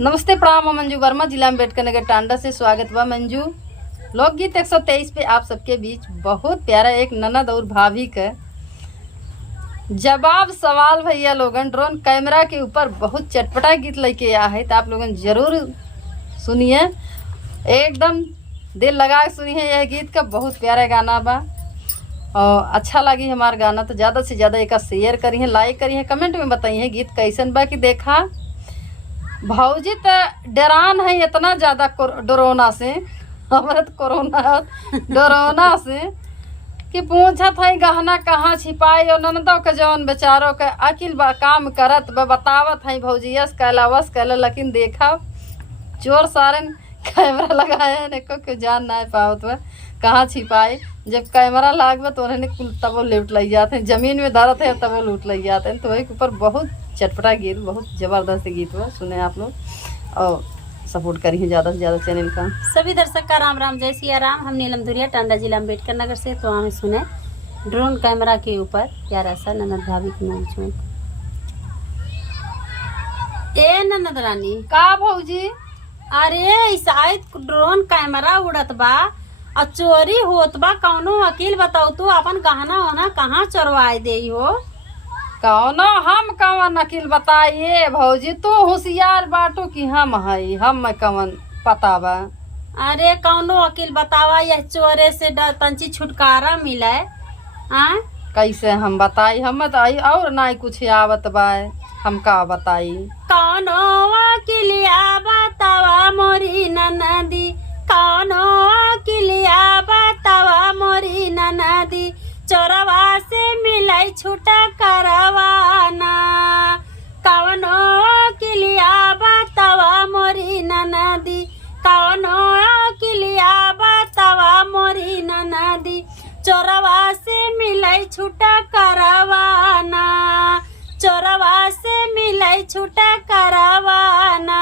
नमस्ते, प्रणाम। मैं मंजू वर्मा, जिला अम्बेडकर नगर टांडा से स्वागत बा। मंजू लोकगीत 123 पे आप सबके बीच बहुत प्यारा एक ननद और भाभी का जवाब सवाल भैया लोगन ड्रोन कैमरा के ऊपर बहुत चटपटा गीत लेके आया है, तो आप लोगन जरूर सुनिए, एकदम दिल लगा के सुनिए। यह गीत का बहुत प्यारा गाना बा और अच्छा लगी हमारा गाना तो ज़्यादा से ज़्यादा एक शेयर करिए, लाइक करिए, कमेंट में बताइए गीत कैसन बा। कि देखा भौजी तो डरान है इतना ज़्यादा डरोना से, हमारे तो डरोना से कि पूछत है गहना कहाँ छिपाई और ननदों के जौन बेचारों के अकिल बा काम करत बा बतावत है भौजी यस कैला वस कैला, लेकिन देखा चोर सारन कैमरा लगाया है को क्यों जान ना पावत बा कहाँ छिपाए। जब कैमरा लागबा तो उन्हें तब लूट ले जाते हैं, जमीन में धरत है तब लूट ले जाते हैं। तो वही के ऊपर बहुत चटपटा गीत, बहुत ज़बरदस्त गीत हुआ, सुने आप लोग और सपोर्ट करिए ज़्यादा से ज़्यादा चैनल का। सभी दर्शक का राम राम, जय सिया राम। हम नीलम धुरिया, टांडा जिला अम्बेडकर नगर से। तो हमें सुने ड्रोन कैमरा के ऊपर प्यारा सा ननद भाभी की नाच में। ए ननद रानी का भौजी, अरे शायद ड्रोन कैमरा उड़त बा और चोरी होत बा, कौनो वकील बताऊ तू अपन गहना होना कहाँ चोरवाए दे हो। कौनो हम कवन अकिल बताइए भौजी, तू होशियार बाटू कि हम है, हम कवन पता बा। अरे कौनो वकील बतावा यह चोरे से तंची छुटकारा मिले। कैसे हम बताई, हम बताई और ना कुछ आवत बा, हम का बताई। कौनो वकीलिया बतावा मोरी ननदी, कौनो वकीलिया बतावा मोरी ननदी, चोरवा से मिलाई छुटा करवाना। कौनो वकीलिया बतावा मोरी ननदी, कौनो वकीलिया बतावा मोरी ननदी, चोरवा से मिलाई छुटा करवाना, चोरवा से मिलाई छुटा करवाना।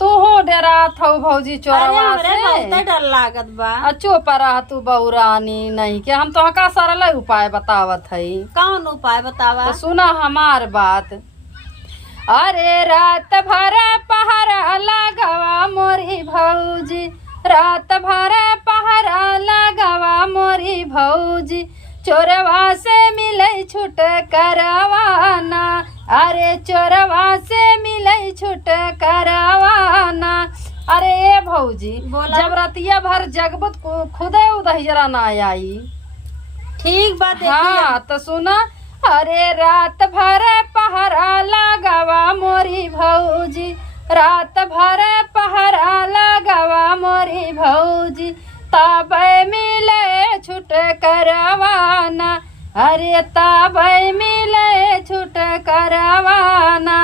तू हो डरा थो भौजी चोरवा से? बहुत डर लागत बा। अच्छो परा तू बहुरानी नहीं के, हम तो का सरल उपाय बतावत है। कौन उपाय बतावा? तो सुना हमार बात। अरे रात भर पहरा लगवा मोरी भौजी, रात भर पहरा लगवा मोरी भौजी, चोरवा से मिले छुट करवाना। अरे चोरवा से मिले छुट करवाना। अरे ए भौजी, जब रतिया भर जगबत खुदे उदहिजरा ना आई। ठीक बात है। हाँ तो सुना, अरे रात भर पहरा लगवा मोरी भौजी, रात भर पहरा लगवा मोरी भौजी, तब मिले छुट करवाना। अरे तब मिले छुट करवाना।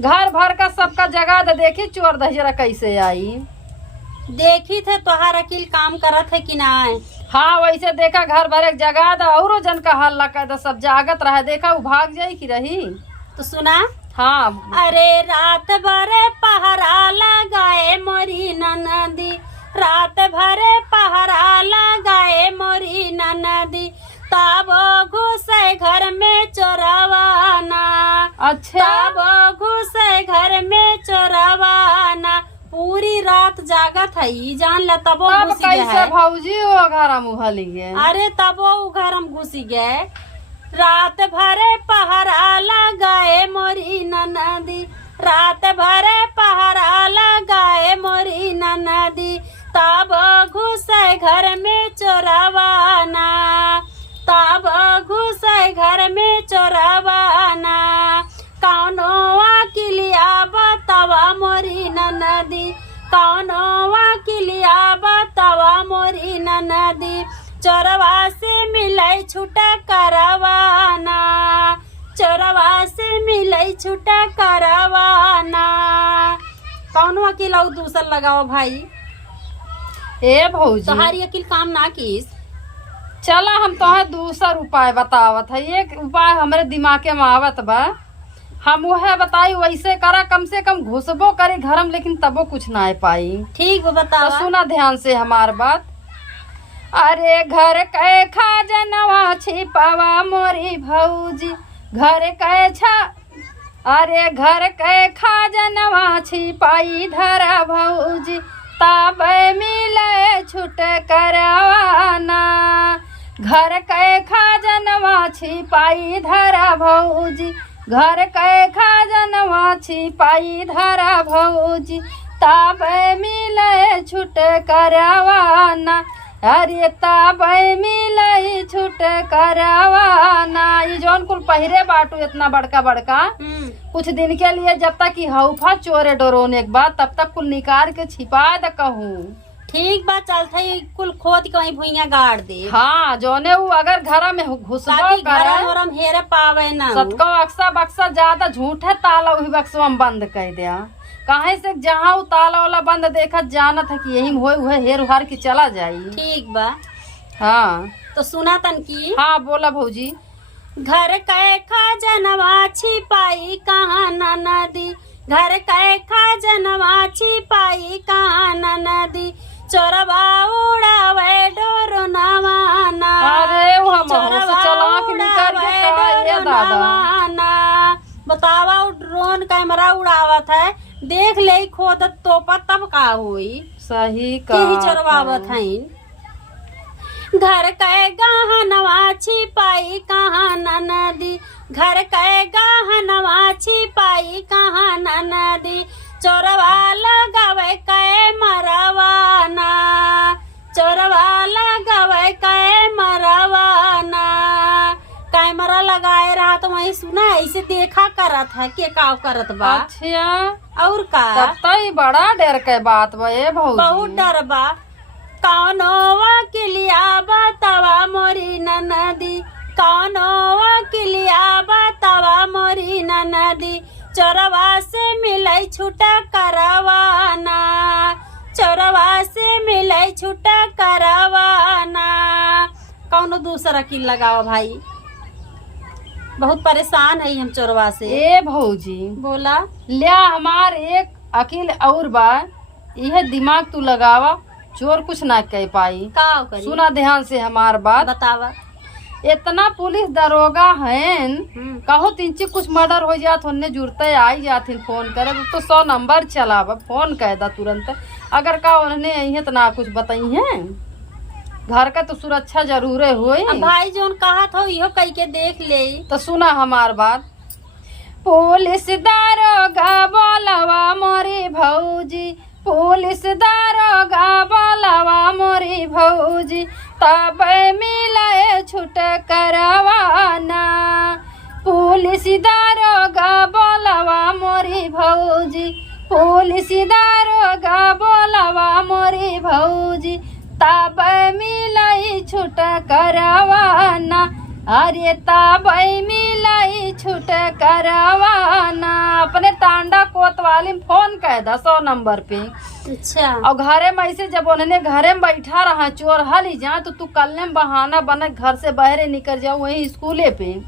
घर भर का सबका जगह दे, देखी चोर दहिजरा कैसे आई। देखी थे तोहार अकील काम करत है कि ना? हाँ वैसे देखा घर भर एक जगह दा औरो जन का हल्ला कर दा, सब जागत रहे, देखा वो भाग जाई की रही। तो सुना। हाँ अरे रात भर पहरा लगाए मोरी ननदी, रात भर पहरा लगाए मोरी ननदी, तब घुसे घर में चोरवाना। अच्छा, तब घुसे घर में चोरवाना। पूरी रात जागत है जान ला, तब कैसे भौजी वो घर मुँह लिए। अरे तब वो घर हम घुसी गए। रात भर पहरा लगाए मोरी ननदी, रात भर पहरा लगाए मोरी ननदी, तब घुसे घर में चोरवाना, तब घुसे घर में चोरवाना। कौनो वकीलिया बतावा मोरी ननदी, कौनो वकीलिया बतावा मोरी ननदी, चोरवा से मिलाई छुटा करवाना, चोरवा से मिलाई छुटा करवाना। कौन वकील और दूसर लगाओ भाई। ए भौजी तुम्हारी वकील काम ना किस। चला हम तो दूसर उपाय बतावत है। एक उपाय हमारे दिमाग में आवत बा, हम वह बताई वैसे करा, कम से कम घुसबो करे घर में लेकिन तबो कुछ ना पाई। ठीक बताओ। तो सुना ध्यान से हमार बात। अरे घर के खजनवा छिपावा मोरी भौजी, घर के अरे घर के खजनवा छिपाई धरा भौजी तब मिले छुटकरवाना। घर के खजनवा छिपाई धरा भौजी, घर के खजनवा छिपाई धरा भौजी तब मिले छुटकरवाना। अरे तब मिले छुटकरवाना। ये जौन कुल पहिरे बाटू इतना बड़का बड़का, कुछ दिन के लिए जब तक कि हौफा चोरे डरोने के बाद तब तक कुल निकाल के छिपा द कहूँ। ठीक बा, चलते कुल खोद के वहीं भुइया गाड़ दे। हाँ, जौने वो अगर घर में घुसबो करे हम हेरे पावे ना। सतको अक्सा बक्सा ज्यादा झूठे ताला वही बक्सवा में बंद कर दिया। काहे से जहाँ वो ताला वाला बंद देखत जानत है कि यही में हुए हेर उहार के चला जाई। ठीक बा। हाँ तो सुना तन की। हाँ बोला भौजी। घर के खजनवा छिपाई कहाँ न नदी, घर के खजनवा छिपाई कहाँ न नदी, चोरवा उड़ावे डोर नवाना। अरे वो हम से चला के निकल के ये दादा बतावा ड्रोन कैमरा उड़ावत है, देख ले खोदत तोपा तब का हुई। सही का यही चोरवावत है। घर के गहनवा छिपाई कहाँ न नदी, घर के गहनवा छिपाई कहाँ न नदी, चोरवा लगावे कै मरवाना, चोरवा लगावे कै मरवाना। कैमरा लगाए रहा तो वही सुना ऐसे देखा करत है के का करत बा। अच्छा और का तब तो ये बड़ा डर के बात बा ये भौजी। बहुत डर बा। कौनो वकीलिया बतावा मोरी नदी, कौनो वकीलिया बतावा मोरी नदी, चोरवा से मिले छुटा करवाना, चोरवा से मिले छुटा करवाना। कौनो दूसरा वकील लगावा भाई, बहुत परेशान है हम चोरवा से। ए भौजी बोला लिया हमार एक अकील और बा, यह दिमाग तू लगावा, चोर कुछ ना कह पाई। का करी? सुना ध्यान से हमार बात। बतावा। इतना पुलिस दरोगा हैं, कहो तीन कुछ मर्डर हो जात होने जुड़ते आई जाथिन फोन करे तो 100 नंबर चलावा, फोन कह दा तुरंत। अगर का उन्होंने यही तो ना कुछ बताई है, घर का तो सुरक्षा जरूर होई। भाई जोन कहा था इहो कह के देख ले। तो सुना हमार बात। पुलिस दारोगा बोलवा मोरी भौजी, पुलिस दारोगा बोलवा मोरी भौजी तब मिले छुटकरवाना। पुलिस दारोगा बोलवा मोरी भौजी, पुलिस दारोगा बोलवा मोरी भौजी तब मिले छुटकरवाना। अरे तब मिले छुटकरवाना। अपने टांडा कोतवाली में फोन कह दा 100 नंबर पे। अच्छा। और घरे में ऐसे जब उन्होंने घरे में बैठा रहा चोर हली जाए तो तू कल में बहाना बने घर से बाहर निकल जाओ वहीं स्कूले पे,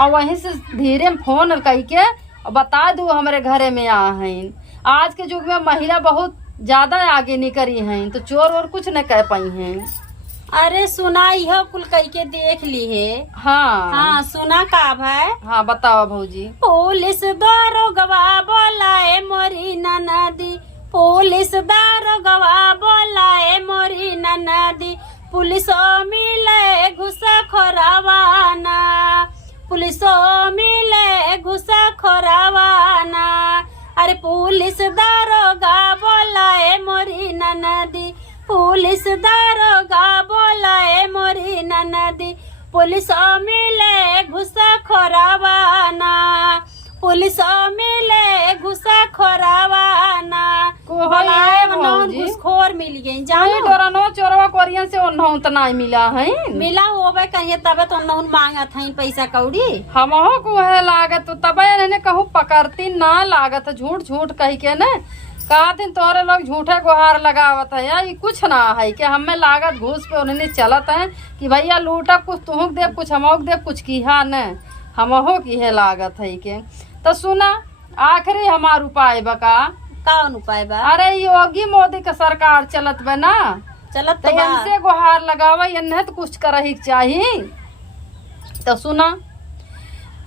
और वहीं से धीरे में फोन कह के बता दू हमारे घरे में आ हैं। आज के युग में महिला बहुत ज्यादा आगे निकली हैं तो चोर और कुछ न कह पाई हैं। अरे सुना यह कुल कह के देख ली है। हाँ हाँ सुना का भाई। हाँ बताओ भौजी। पुलिस दारोगवा बोलाए मोरी नदी, पुलिस दारोगवा बोलाए मोरी नदी, पुलिसो मिले घुसखोरवाना, पुलिसो मिले घुसखोरवाना। अरे पुलिस दारोगा बोलाए मोरी नदी, पुलिस दारोगा बोलाए मोरी नदी, पुलिसो मिले घुसखोरवाना, पुलिसो मिले घुसखोरवाना। बोलाए घुसखोर मिल गई जानो। डोरानो चोरवा कोरियन से ओन्हौं त नहीं मिला है। मिला होबे कहिए तबे तो ओन्हौं मांगत हैं पैसा कौड़ी। हमहो को है लागत तो तबे इन्हें कहूँ पकड़ती ना लागत, झूठ झूठ कही के न कहा दिन तोहरे लोग झूठे गुहार लगावत है। ये कुछ ना है कि हमें लागत घूस पे उन्हें चलत है कि भैया लूटा कुछ तुहक दे कुछ हमोक दे कुछ किहा न हमहो की है लागत है के। तो सुना आखिरी हमार उपाय बका। कौन उपाय बा? अरे योगी मोदी का सरकार चलत बा ना, चलत तो इनसे गुहार लगावा इन्हें तो कुछ करही चाहिए। तो सुना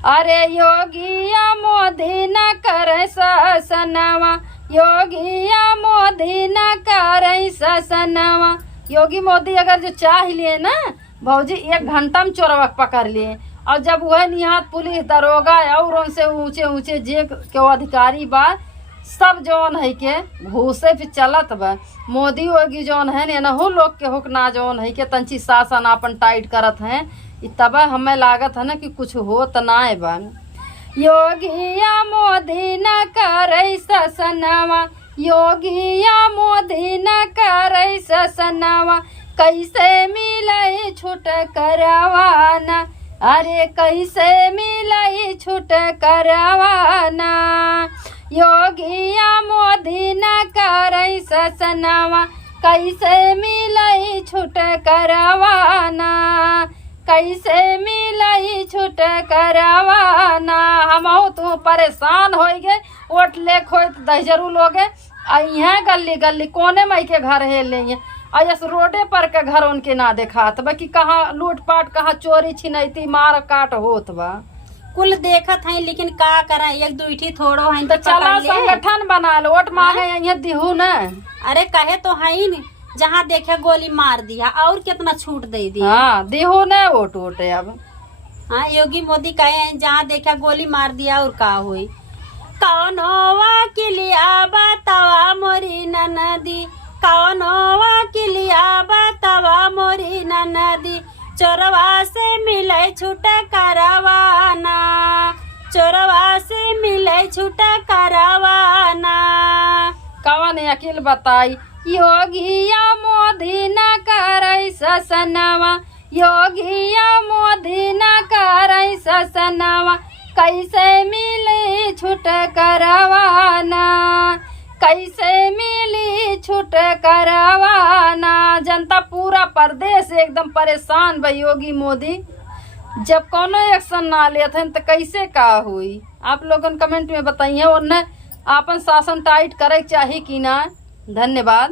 अरे योगिया मोदी न करे ससनवा, योगिया मोदी न करे ससनवा। योगी मोदी अगर जो चाह लिए ना भौजी 1 घंटा में चोरवा पकड़ लिए, और जब वह निहात पुलिस दरोगा और उनसे ऊंचे ऊंचे जे के अधिकारी बा सब जौन है के घूसे पे चलत बा। मोदी योगी जौन है एनहू लोग के हुकना जौन है के तंची शासन अपन टाइट करत हैं, तब हमें लागत है ना कि कुछ हो त ना बा। योगिया मोदी न करे ससनवा, योगिया मोदी न करे ससनवा, कैसे मिले छूट करवाना, अरे कैसे मिले छूट करवाना। योगिया मोदी न करे ससनवा, कैसे मिले छूट करवाना, कैसे मिले छूट करवाना। हम तू परेशान हो गए, वोट ले खोत दहजरू लोगे यहाँ गली गली कोने मई के घर है लेंगे अयस रोडे पर के घर उनके ना देखात बा कि कहाँ लूटपाट कहाँ चोरी छिनैती मार काट होत बा। कुल देखत है लेकिन का करा, 1-2 थोड़ो है तो चला संगठन बना लो, वोट मांगे यहाँ दिहू न। अरे कहे तो है ही जहाँ देखे गोली मार दिया और कितना छूट दे दी। हाँ दिहू न वोट वोट अब। हाँ योगी मोदी कहे हैं जहाँ देखा गोली मार दिया और का हुई। कौन वकीलिया बतावा मोरी ननदी, कौन वकीलिया बतावा मोरी ननदी, चोरवा से मिले छूट करवाना, चोरवा से मिले छूट करवाना। कौन अकील बताई, योगिया मोदी न करे ससनवा, योगिया मोदी न करे ससनवा, कैसे मिले छूट करवाना, कैसे मिली छूट करवाना। जनता पूरा प्रदेश एकदम परेशान बा योगी मोदी, जब कोनो एक्शन ना लेते हैं तो कैसे का हुई। आप लोगन कमेंट में बताइए, और न आपन शासन टाइट करे चाहिए कि ना। धन्यवाद।